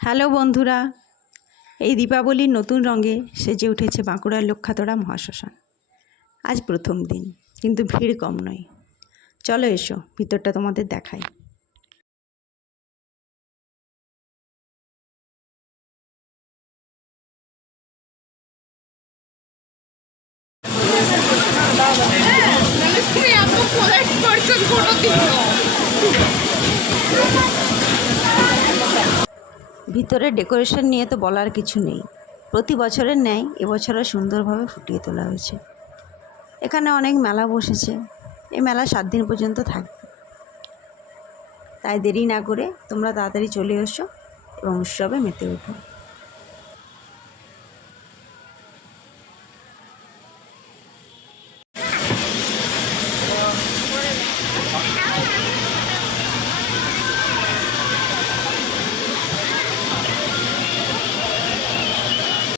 Hello বন্ধুরা, এই দীপাবলির নতুন রঙে সেজে উঠেছে বাঁকুড়ার লক্ষাতড়া মহাশ্মশান। আজ প্রথম দিন, কিন্তু ভিড় কম নয়। চলো এসো, ভিতরটা তোমাদের দেখাই। ভিতরের ডেকোরেশন নিয়ে তো বলার কিছু নেই। প্রতি বছরের ন্যায় এবছরও সুন্দরভাবে ফুটিয়ে তোলা হয়েছে। এখানে অনেক মেলা বসেছে। এই মেলা 7 দিন পর্যন্ত থাকবে। তাই দেরি না করে তোমরা তাড়াতাড়ি চলে এসো এবং উৎসবে মেতে ওঠো।